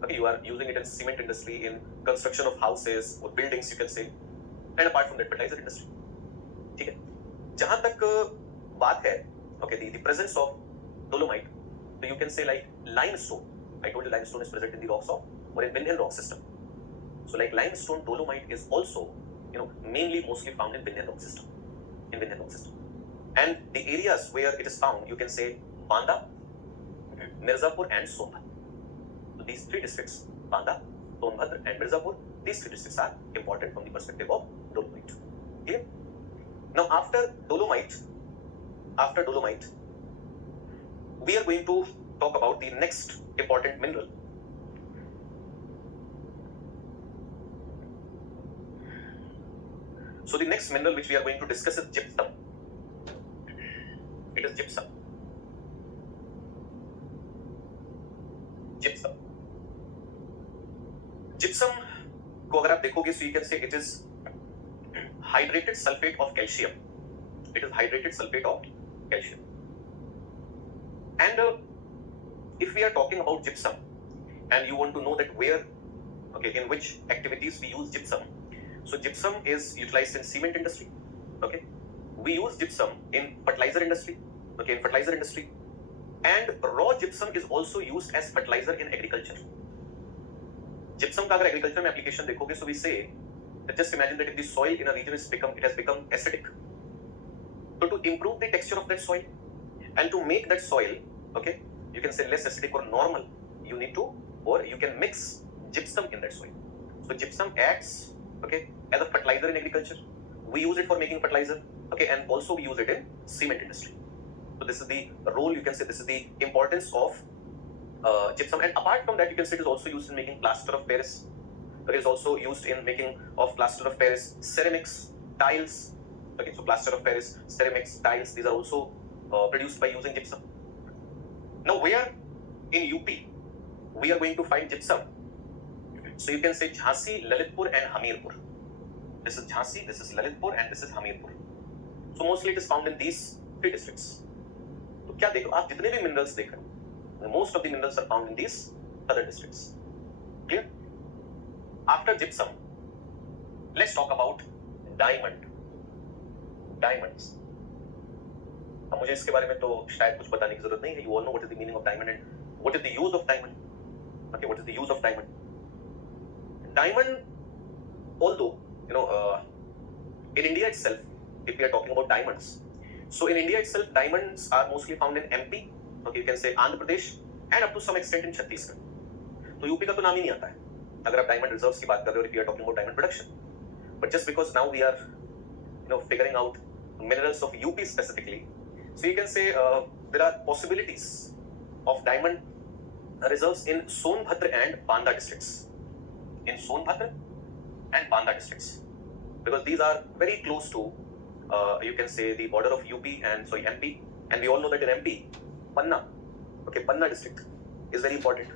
Okay, you are using it in cement industry, in construction of houses or buildings, you can say, and apart from that, fertilizer industry. ठीक है. जहां तक बात है, okay, the presence of dolomite, so you can say like limestone. I told you limestone is present in the rocks of or in Binhan rock system. So like limestone, dolomite is also mostly found in Binhan rock system. And the areas where it is found, you can say Banda, Mirzapur, and Sonbhadra. So these 3 districts, Banda, Sonbhadra, and Mirzapur, these 3 districts are important from the perspective of dolomite. Clear? Now after dolomite, we are going to talk about the next important mineral. So the next mineral which we are going to discuss is gypsum. It is gypsum. Gypsum. Gypsum को अगर आप देखोगे, so you can say it is hydrated sulfate of calcium. It is hydrated sulfate of calcium. And if we are talking about gypsum, and you want to know that where, okay, in which activities we use gypsum. So gypsum is utilized in cement industry. Okay, we use gypsum in fertilizer industry. Okay, in fertilizer industry, and raw gypsum is also used as fertilizer in agriculture. Gypsum का अगर agriculture में application देखोगे, so we say that just imagine that if the soil in a region has become acidic. So to improve the texture of that soil and to make that soil, okay, you can say less acidic or normal, you need to, or you can mix gypsum in that soil. So gypsum acts, okay, as a fertilizer in agriculture. We use it for making fertilizer, okay, and also we use it in cement industry. So this is the role, you can say this is the importance of gypsum. And apart from that, you can say it is also used in making plaster of Paris. It is also used in making of plaster of Paris ceramics, tiles. Okay, so plaster of Paris, ceramics, tiles, these are also produced by using gypsum. Now where in UP we are going to find gypsum? So you can say Jhansi, Lalitpur and Hamirpur. This is Jhansi, this is Lalitpur and this is Hamirpur. So mostly it is found in these three districts. तो क्या देखो, आप जितने भी minerals देख रहे हो, most of the minerals are found in these other districts. Clear? After gypsum, let's talk about diamond. Diamonds. अब मुझे इसके बारे में तो शायद कुछ बताने की जरूरत नहीं है. You all know what is the meaning of diamond and what is the use of diamond. Okay, what is the use of diamond? Diamond, although in India itself, if we are talking about diamonds, so in India itself, diamonds are mostly found in MP. Okay, you can say Andhra Pradesh and up to some extent in Chhattisgarh. तो UP का तो नाम ही नहीं आता है अगर आप diamond reserves की बात कर रहे हो, if we are talking about diamond production. But just because now we are figuring out minerals of UP specifically, so you can say there are possibilities of diamond reserves in Sonbhadra and Banda districts. In Sonbhadra and Banda districts, because these are very close to you can say the border of UP and MP, and we all know that in MP, Panna, okay, Panna district is very important,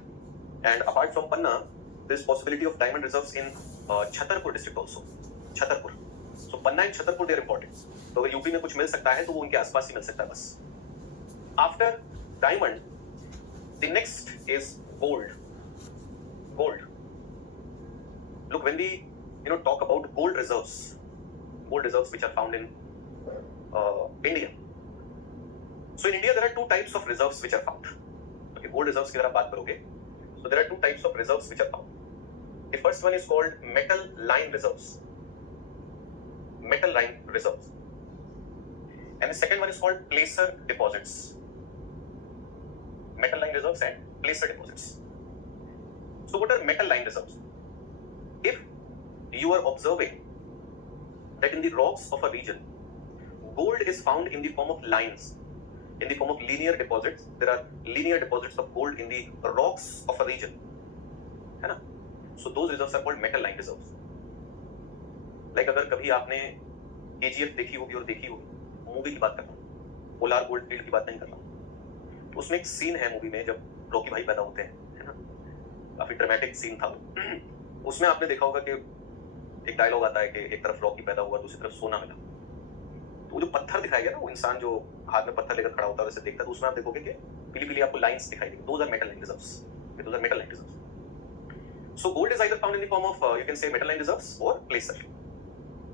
and apart from Panna, there is possibility of diamond reserves in Chhatarpur district also. Chhatarpur. So Panna and Chhatarpur, they are important. तो अगर UP में कुछ मिल सकता है तो वो उनके आसपास ही मिल सकता है बस. After diamond, the next is gold. Gold. Look, when we talk about gold reserves which are found in India. So in India there are two types of reserves which are found. Okay, gold reserves की अगर आप बात करोगे, so there are two types of reserves which are found. The first one is called metal line reserves. Metal line reserves. And the second one is called placer deposits. Metal line reserves and placer deposits. So what are metal line reserves? If you are observing that in the rocks of a region, gold is found in the form of lines, in the form of linear deposits. There are linear deposits of gold in the rocks of a region. है ना? So those reserves are called metal line reserves. Like अगर कभी आपने KGF देखी होगी और देखी होगी, मूवी की बात कर रहा हूँ, पोलार गोल्ड फील्ड की बात नहीं कर रहा हूँ. उसमें एक सीन है मूवी में जब रॉकी भाई पैदा होते हैं, है ना? काफी ड्रामेटिक सीन था वो. उसमें आपने देखा होगा कि एक डायलॉग आता है कि एक तरफ रॉकी पैदा हुआ, दूसरी तरफ सोना मिला. तो वो जो पत्थर दिखाया गया ना, वो इंसान जो हाथ में पत्थर लेकर खड़ा होता है वैसे देखता है, तो उसमें आप देखोगे कि पीली पीली आपको लाइंस दिखाई देंगी. Those are metal line reserves. Those are metal line reserves. So gold is either found in the form of you can say metal line reserves or placer.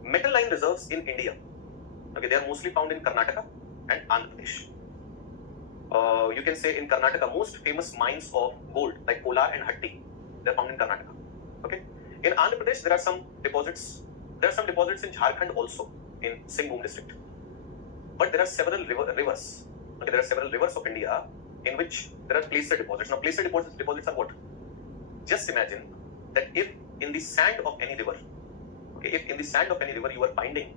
Metal line reserves in India, okay, they are mostly found in Karnataka and Andhra Pradesh. You can say in Karnataka, most famous mines of gold like Kolar and Hatti, they are found in Karnataka. Okay. In Andhra Pradesh, there are some deposits. There are some deposits in Jharkhand also, in Singhbhum district. But there are several rivers. Okay, there are several rivers of India in which there are placer deposits. Now, placer deposits are what? Just imagine that if in the sand of any river, okay, if in the sand of any river you are finding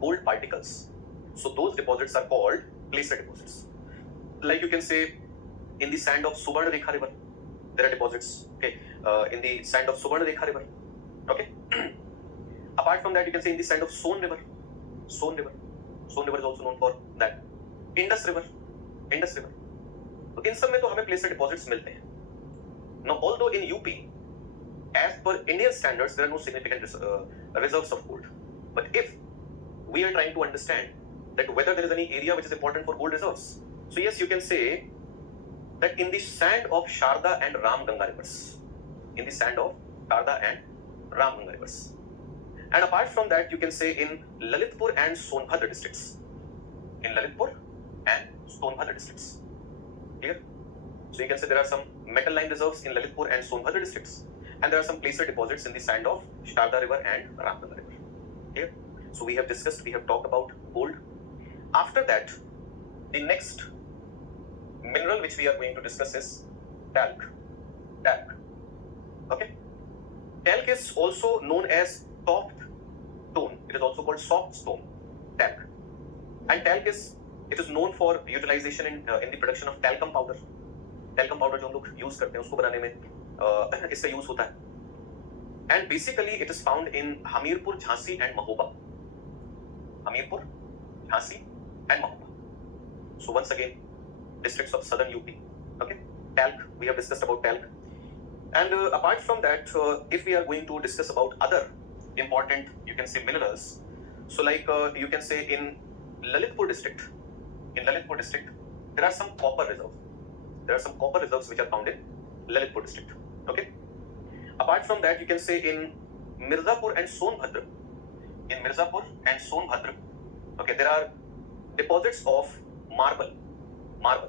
gold particles, so those deposits are called placer deposits. Like you can say in the sand of Subarnarekha river, there are deposits. Okay, in the sand of Subarnarekha river. Okay. Apart from that, you can say in the sand of Son river. Son river is also known for that. Indus river. तो इन सब में तो हमें placer deposits मिलते हैं. Now, although in UP, as per Indian standards, there are no significant reserves of gold. But if we are trying to understand that whether there is any area which is important for gold reserves, so yes, you can say that in the sand of Sharda and Ramganga rivers, and apart from that, you can say in Lalitpur and Sonbhadra districts. Clear? So you can say there are some metal line reserves in Lalitpur and Sonbhadra districts, and there are some placer deposits in the sand of Sharda river and Ramganga river. Clear? So we have talked about gold. After that, the next mineral which we are going to discuss is talc. Okay? Talc is also known as soft stone. It is also called soft stone. Talc. And talc is known for utilization in the production of talcum powder. Talcum powder जो हम लोग use करते हैं उसको बनाने में इसका use होता है. And basically it is found in Hamirpur, Jhansi and Mahoba. So once again, districts of southern UP. Okay, talc, we have discussed about talc. And apart from that, if we are going to discuss about other important, you can say, minerals, so like you can say in Lalitpur district, there are some copper reserves which are found in Lalitpur district. Okay. Apart from that, you can say in Mirzapur and Sonbhadra, okay, there are deposits of marble.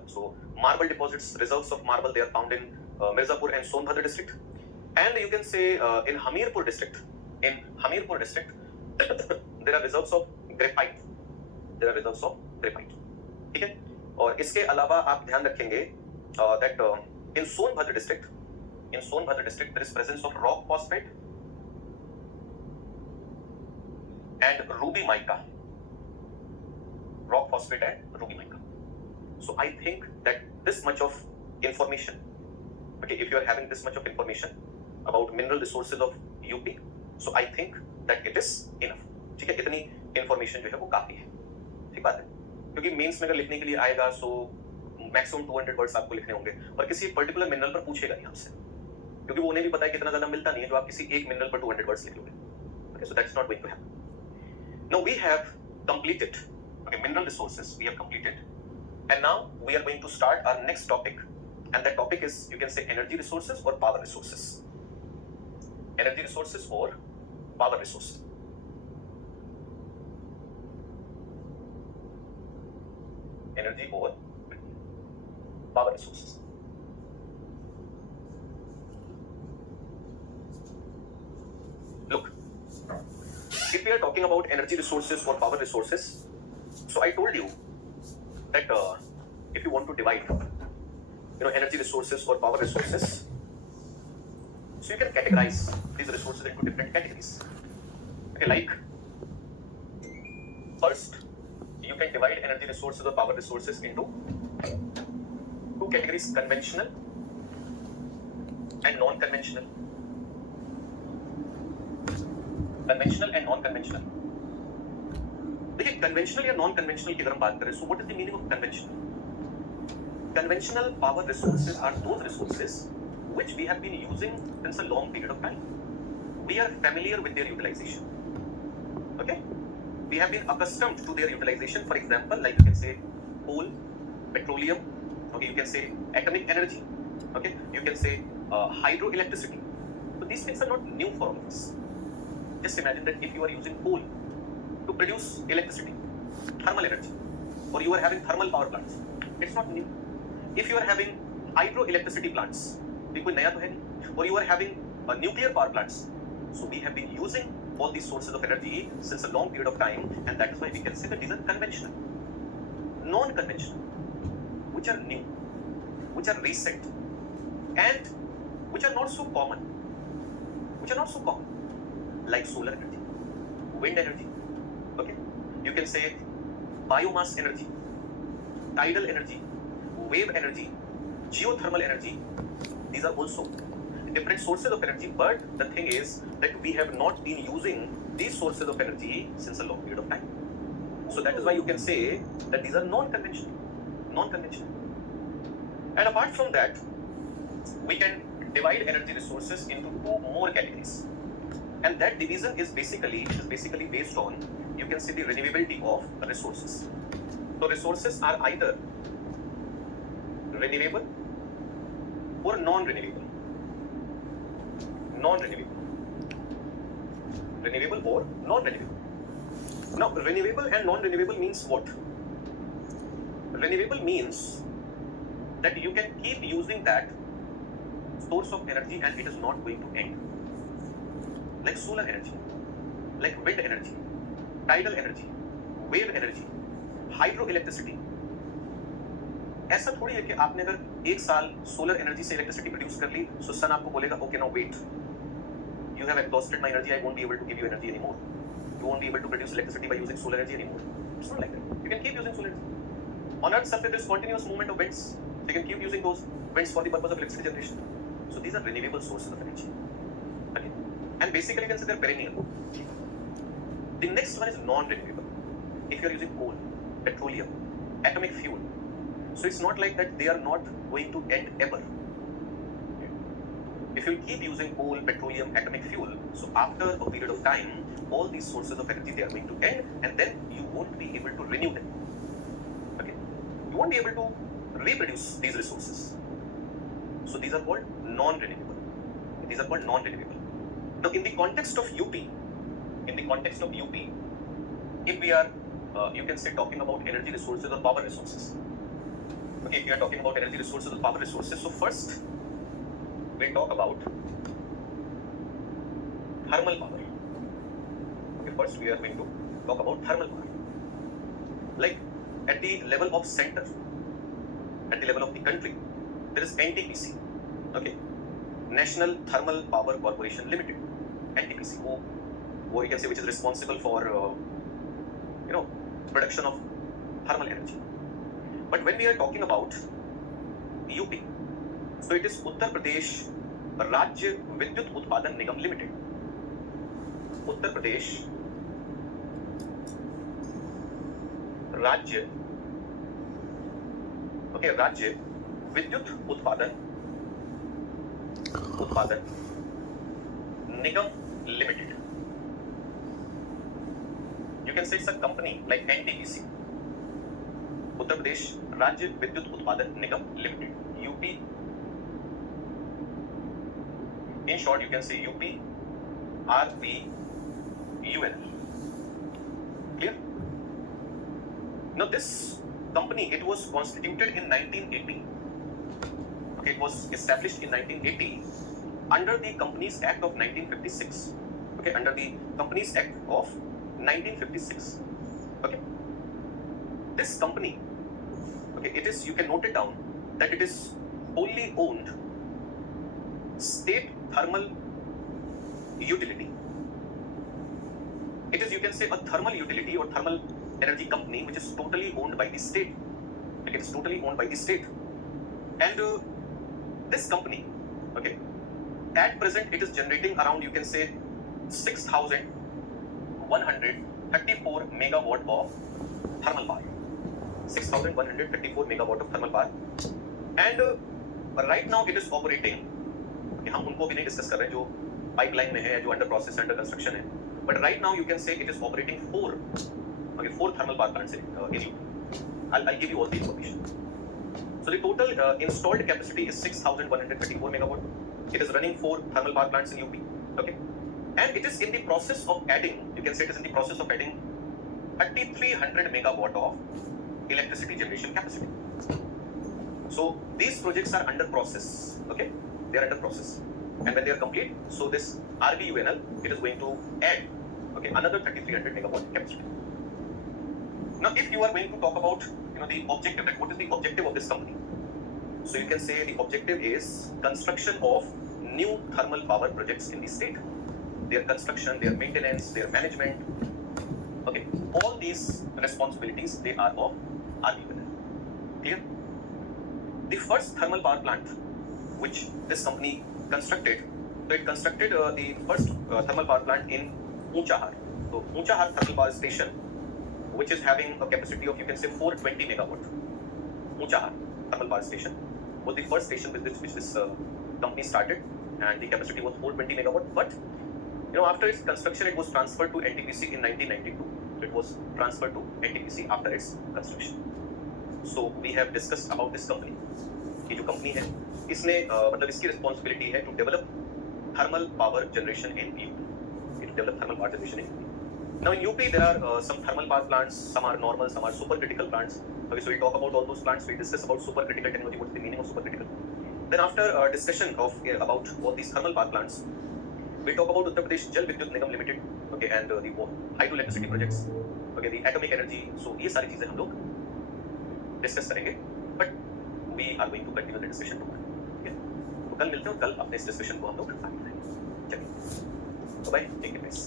So marble deposits, reserves of marble, they are found in Mirzapur and Sonbhadra district. And you can say in Hamirpur district, there are reserves of graphite. ठीक है. और इसके अलावा आप ध्यान रखेंगे that in Sonbhadra district there is presence of rock phosphate and ruby mica. So I think that this much of information, okay, if you are having this much of information about mineral resources of UP, so I think that it is enough. ठीक है, इतनी information जो है वो काफी है. ठीक बात है, क्योंकि मेंस में अगर लिखने के लिए आएगा सो मैक्सिमम 200 वर्ड्स आपको लिखने होंगे और किसी एक पर्टिकुलर मिनरल पर पूछेगा नहीं आपसे, क्योंकि वो उन्हें भी पता है कितना ज्यादा मिलता नहीं है जो आप किसी एक मिनरल पर 200 वर्ड्स लिख लोगे. Okay, so that's not going to happen. Now we have completed, okay, mineral resources we have completed, and now we are going to start our next topic, and that topic is, you can say, energy resources or power resources. Energy resources or power resources. Energy or power resources. Look, if we are talking about energy resources or power resources, so I told you that if you want to divide, energy resources or power resources, so you can categorize these resources into different categories. Okay, like first, you can divide energy resources or power resources into two categories: conventional and non-conventional. देखिए, conventional या non-conventional की अगर हम बात करें, so what is the meaning of conventional? Conventional power resources are those resources which we have been using since a long period of time. We are familiar with their utilization. Okay? We have been accustomed to their utilization. For example, like you can say coal, petroleum, okay, you can say atomic energy, okay, you can say hydroelectricity. So these things are not new for all of us. Just imagine that if you are using coal to produce electricity, thermal energy, or you are having thermal power plants, it's not new. If you are having hydroelectricity plants, ये कोई नया तो है नहीं, or you are having nuclear power plants, so we have been using all these sources of energy since a long period of time, and that is why we can say that these are conventional. Non-conventional, which are new, which are recent, and which are not so common, like solar energy, wind energy, okay, you can say biomass energy, tidal energy, wave energy, geothermal energy, these are also different sources of energy, but the thing is that we have not been using these sources of energy since a long period of time. So that is why you can say that these are non-conventional. And apart from that, we can divide energy resources into two more categories. And that division is basically based on, you can say, the renewability of resources. So resources are either renewable or non-renewable. Renewable or non-renewable. Now, renewable and non-renewable means what? Renewable means that you can keep using that source of energy and it is not going to end. Like solar energy, like wind energy, tidal energy, wave energy, hydroelectricity. ऐसा थोड़ी है कि आपने अगर एक साल solar energy से electricity produce कर ली, सो सन आपको बोलेगा okay now wait, you have exhausted my energy, I won't be able to give you energy anymore. You won't be able to produce electricity by using solar energy anymore. It's not like that. You can keep using solar energy. On Earth's surface, there's continuous movement of winds. So you can keep using those winds for the purpose of electricity generation. So these are renewable sources of energy. Okay? And basically, you can say they're perennial. The next one is non-renewable. If you're using coal, petroleum, atomic fuel, so it's not like that they are not going to end ever. If you keep using coal, petroleum, atomic fuel, so after a period of time, all these sources of energy, they are going to end, and then you won't be able to renew them. Okay? You won't be able to reproduce these resources. So these are called non-renewable. Now, in the context of UP, if we are, you can say, talking about energy resources or power resources. Okay, if we are talking about energy resources or power resources, so first, we talk about thermal power. Okay, first we are going to talk about thermal power. Like at the level of center, at the level of the country, there is NTPC. Okay, National Thermal Power Corporation Limited. NTPC, or you can say which is responsible for production of thermal energy. But when we are talking about UP, so it is Uttar Pradesh Rajya Vidyut Utpadan Nigam Limited. Uttar Pradesh Rajya Vidyut Utpadan Nigam Limited. You can say it's a company like NTPC. Uttar Pradesh Rajya Vidyut Utpadan Nigam Limited. UP. In short, you can say UP RVUNL. Clear? Now, this company, it was constituted in 1980. Okay, it was established in 1980 under the Companies Act of 1956. Okay, under the Companies Act of 1956. Okay, this company, okay, it is, you can note it down that it is wholly owned state thermal utility. It is, you can say, a thermal utility or thermal energy company which is totally owned by the state. Okay, it is totally owned by the state. And this company, okay, at present it is generating around, you can say, 6,134 megawatt of thermal power. 6,134 megawatt of thermal power. And right now it is operating. हम उनको भी नहीं discuss कर रहे हैं जो pipeline में है, जो अंडर प्रोसेस, अंडर कंस्ट्रक्शन है. But right now you can say it is operating four thermal power plants in UP. I'll give you all the information. So the total installed capacity is 6,134 megawatt. It is running 4 thermal power plants in UP. Okay, and it is in the process of adding. You can say it is in the process of adding 3,300 megawatt of electricity generation capacity. So these projects are under process. Okay, they are under process, and when they are complete, so this RVUNL, it is going to add, okay, another 3,300 megawatt capacity. Now, if you are going to talk about the objective, like what is the objective of this company? So you can say the objective is construction of new thermal power projects in the state. Their construction, their maintenance, their management. Okay, all these responsibilities, they are of RVUNL. Clear? the first thermal power plant which this company constructed, so it constructed the first thermal power plant in Unchahar. So Unchahar thermal power station, which is having a capacity of, you can say, 420 megawatt. Unchahar thermal power station was the first station with which this company started, and the capacity was 420 megawatt. But after its construction, it was transferred to NTPC in 1992. So it was transferred to NTPC after its construction. So we have discussed about this company. ये जो company है, इसने मतलब इसकी responsibility है to develop thermal power generation in UP. To develop thermal power generation in UP. Now in UP there are some thermal power plants. Some are normal, some are supercritical plants. Okay, so we'll talk about all those plants. We'll discuss about supercritical technology. What's the meaning of supercritical? Then after discussion of about all these thermal power plants, we'll talk about Uttar Pradesh Jal Vidyut Nigam Limited. Okay, and the hydroelectricity projects. Okay, the atomic energy. So ये सारी चीजें हम लोग discuss करेंगे. But we are going to continue the discussion tomorrow. Okay, तो कल मिलते हैं और कल अपने इस डिस्कशन को हम लोग आगे बढ़ाएंगे. चलिए, बाय, टेक केयर गाइस.